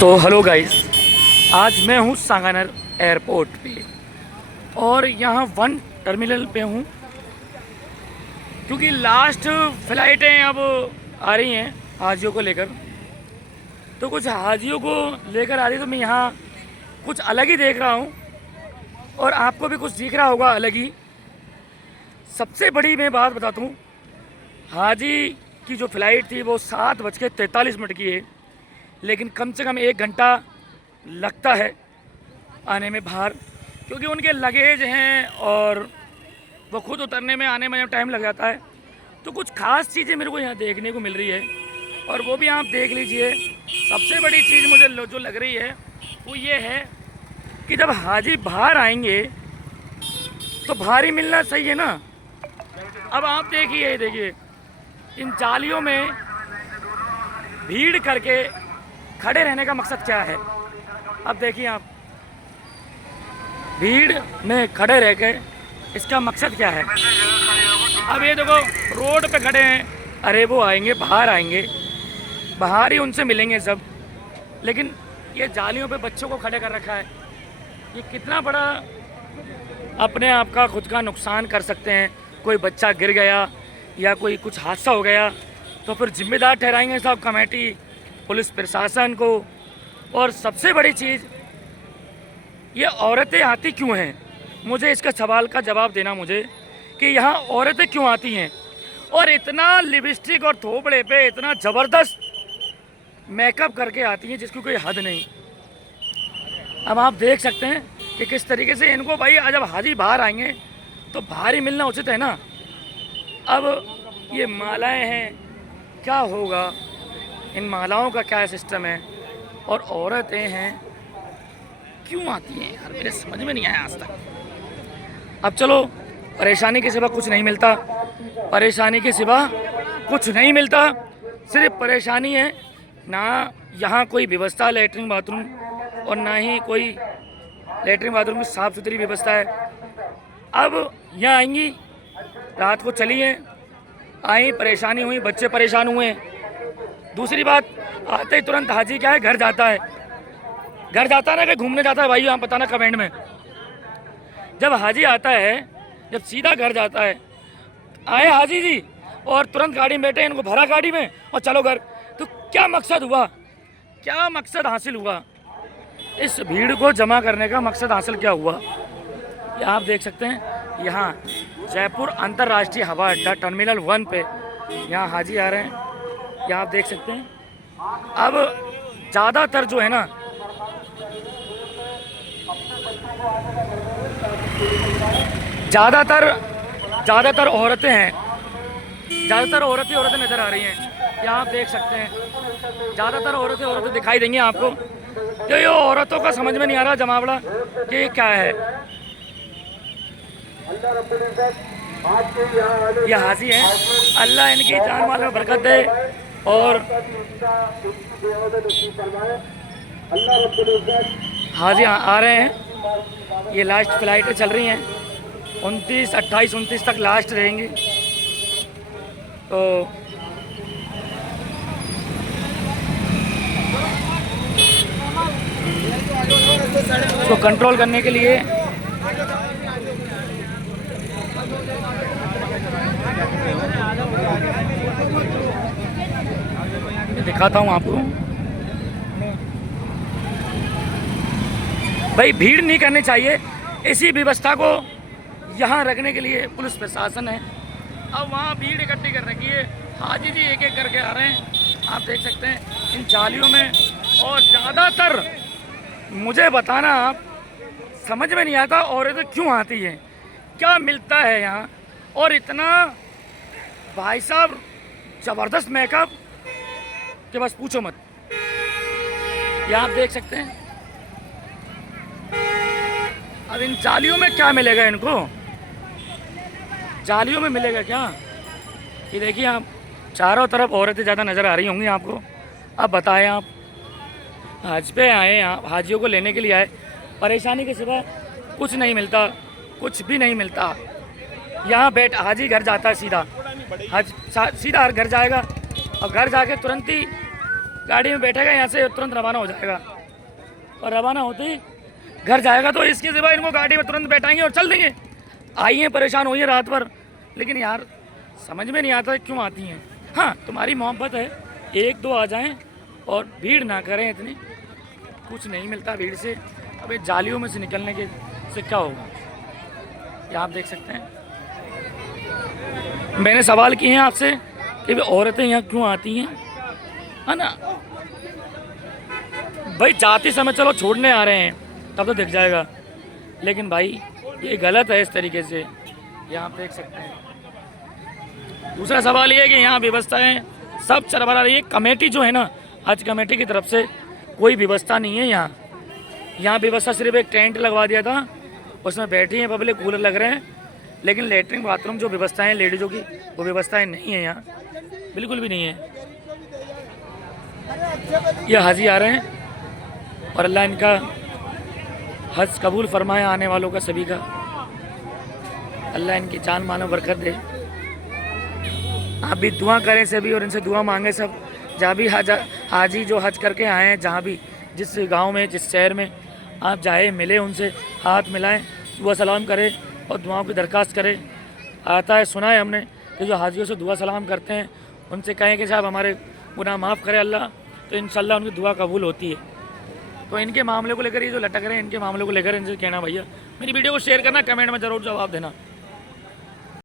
तो hello guys, आज मैं हूँ सांगानेर एयरपोर्ट पे और यहाँ वन टर्मिनल पे हूँ क्योंकि लास्ट फ़्लाइटें अब आ रही हैं हाजियों को लेकर। तो कुछ हाजियों को लेकर आ रही, तो मैं यहाँ कुछ अलग ही देख रहा हूँ और आपको भी कुछ दिख रहा होगा अलग ही। सबसे बड़ी मैं बात बताता हूँ, हाजी की जो फ़्लाइट थी वो 7:43 की है, लेकिन कम से कम 1 घंटा लगता है आने में बाहर, क्योंकि उनके लगेज हैं और वो खुद उतरने में आने में टाइम लग जाता है। तो कुछ ख़ास चीज़ें मेरे को यहाँ देखने को मिल रही है और वो भी आप देख लीजिए। सबसे बड़ी चीज़ मुझे जो लग रही है वो ये है कि जब हाजी बाहर आएंगे तो बाहर ही मिलना सही है ना। अब आप देखिए इन जालियों में भीड़ करके खड़े रहने का मकसद क्या है। अब देखिए आप, भीड़ में खड़े रह के इसका मकसद क्या है। अब ये देखो रोड पे खड़े हैं, अरे वो आएंगे, बाहर आएंगे, बाहर ही उनसे मिलेंगे सब, लेकिन ये जालियों पे बच्चों को खड़े कर रखा है। ये कितना बड़ा अपने आप का खुद का नुकसान कर सकते हैं। कोई बच्चा गिर गया या कोई कुछ हादसा हो गया तो फिर जिम्मेदार ठहराएंगे साहब कमेटी, पुलिस प्रशासन को। और सबसे बड़ी चीज़, ये औरतें आती क्यों हैं, मुझे इसका सवाल का जवाब देना मुझे, कि यहाँ औरतें क्यों आती हैं और इतना लिपस्टिक और थोपड़े पे इतना ज़बरदस्त मेकअप करके आती हैं जिसकी कोई हद नहीं। अब आप देख सकते हैं कि किस तरीके से इनको, भाई जब हाजी बाहर आएंगे तो बाहर ही मिलना उचित है ना। अब ये मालाएं हैं, क्या होगा, इन मालाओं का क्या सिस्टम है, और औरतें हैं क्यों आती हैं यार, मेरे समझ में नहीं आया आज तक। अब चलो, परेशानी के सिवा कुछ नहीं मिलता, परेशानी के सिवा कुछ नहीं मिलता, सिर्फ परेशानी है ना। यहाँ कोई व्यवस्था लेटरिन बाथरूम और ना ही कोई लेटरिन बाथरूम की साफ़ सुथरी व्यवस्था है। अब यहाँ आएंगी, रात को चली हैं, आई, परेशानी हुई, बच्चे परेशान हुए। दूसरी बात, आते ही तुरंत हाजी क्या है, घर जाता है ना कि घूमने जाता है, भाई आप बताना कमेंट में। जब हाजी आता है, जब सीधा घर जाता है, आए हाजी जी और तुरंत गाड़ी में बैठे, इनको भरा गाड़ी में और चलो घर। तो क्या मकसद हुआ, क्या मकसद हासिल हुआ, इस भीड़ को जमा करने का मकसद हासिल क्या हुआ। ये आप देख सकते हैं, यहाँ जयपुर अंतर्राष्ट्रीय हवा अड्डा टर्मिनल 1 पे यहाँ हाजी आ रहे हैं, यहाँ आप देख सकते हैं। अब ज़्यादातर जो है ना, ज़्यादातर औरतें हैं, ज़्यादातर औरतें नज़र आ रही हैं। यहाँ आप देख सकते हैं, ज़्यादातर औरतें दिखाई देंगी आपको। तो ये औरतों का समझ में नहीं आ रहा जमावड़ा कि ये क्या है। ये हाजी हैं, अल्लाह इनकी जान माल में बरकत दे। और हाजी आ रहे हैं, ये लास्ट फ्लाइटें चल रही हैं, 29 तक लास्ट रहेंगी। तो कंट्रोल करने के लिए मैं दिखाता हूँ आपको। भाई भीड़ नहीं करनी चाहिए, इसी व्यवस्था को यहाँ रखने के लिए पुलिस प्रशासन है। अब वहाँ भीड़ इकट्ठी कर रखी है, हाजी जी एक एक करके आ रहे हैं, आप देख सकते हैं इन जालियों में। और ज़्यादातर मुझे बताना, आप समझ में नहीं आता औरतें क्यों आती हैं, क्या मिलता है यहाँ। और इतना भाई साहब ज़बरदस्त मेकअप कि बस पूछो मत। ये आप देख सकते हैं। अब इन जालियों में क्या मिलेगा इनको, जालियों में मिलेगा क्या। ये देखिए आप, चारों तरफ औरतें ज़्यादा नज़र आ रही होंगी आपको। अब बताएं, आप हज पे आए, आप हाजियों को लेने के लिए आए, परेशानी के सिवा कुछ नहीं मिलता, कुछ भी नहीं मिलता। यहाँ हाजी घर जाता है सीधा, सीधा घर जाएगा और घर जाके तुरंत ही गाड़ी में बैठेगा, यहाँ से तुरंत रवाना हो जाएगा और रवाना होते ही घर जाएगा। तो इसके सिवा इनको गाड़ी में तुरंत बैठाएंगे और चल देंगे। आई हैं, परेशान हुई है रात भर, लेकिन यार समझ में नहीं आता क्यों आती हैं। हाँ, तुम्हारी मोहब्बत है, एक दो आ जाएं और भीड़ ना करें इतनी, कुछ नहीं मिलता भीड़ से। अब ये जालियों में से निकलने के से क्या होगा, ये आप देख सकते हैं। मैंने सवाल किए हैं आपसे कि भाई औरतें यहाँ क्यों आती हैं, है ना। भाई जाते समय चलो छोड़ने आ रहे हैं तब तो दिख जाएगा, लेकिन भाई ये गलत है इस तरीके से, यहाँ आप देख सकते हैं। दूसरा सवाल ये है कि यहाँ व्यवस्थाएं सब चरबरा रही है। कमेटी जो है ना, हज कमेटी की तरफ से कोई व्यवस्था नहीं है यहाँ व्यवस्था सिर्फ एक टेंट लगवा दिया था, उसमें बैठी हैं पब्लिक, कूलर लग रहे हैं, लेकिन लेटरिन बाथरूम जो व्यवस्थाएं लेडीज़ों की वो व्यवस्थाएं नहीं है यहाँ, बिल्कुल भी नहीं है। ये हाजी आ रहे हैं और अल्लाह इनका हज कबूल फरमाए, आने वालों का सभी का, अल्लाह इनकी जान मानो बरकत दे। आप भी दुआ करें सभी और इनसे दुआ मांगे सब, जहाँ भी हाजी जो हज करके आए हैं, जहाँ भी जिस गांव में जिस शहर में आप जाए, मिले उनसे, हाथ मिलाएं, दुआ सलाम करें और दुआओं की दरख्वास्त करें। आता है, सुना है हमने कि जो हाजियों से दुआ सलाम करते हैं उनसे कहें कि साहब हमारे गुनाह माफ़ करे अल्लाह, तो इंशाल्लाह उनकी दुआ कबूल होती है। तो इनके मामले को लेकर, ये जो लटक रहे हैं इनके मामले को लेकर इनसे कहना, भैया मेरी वीडियो को शेयर करना, कमेंट में ज़रूर जवाब देना।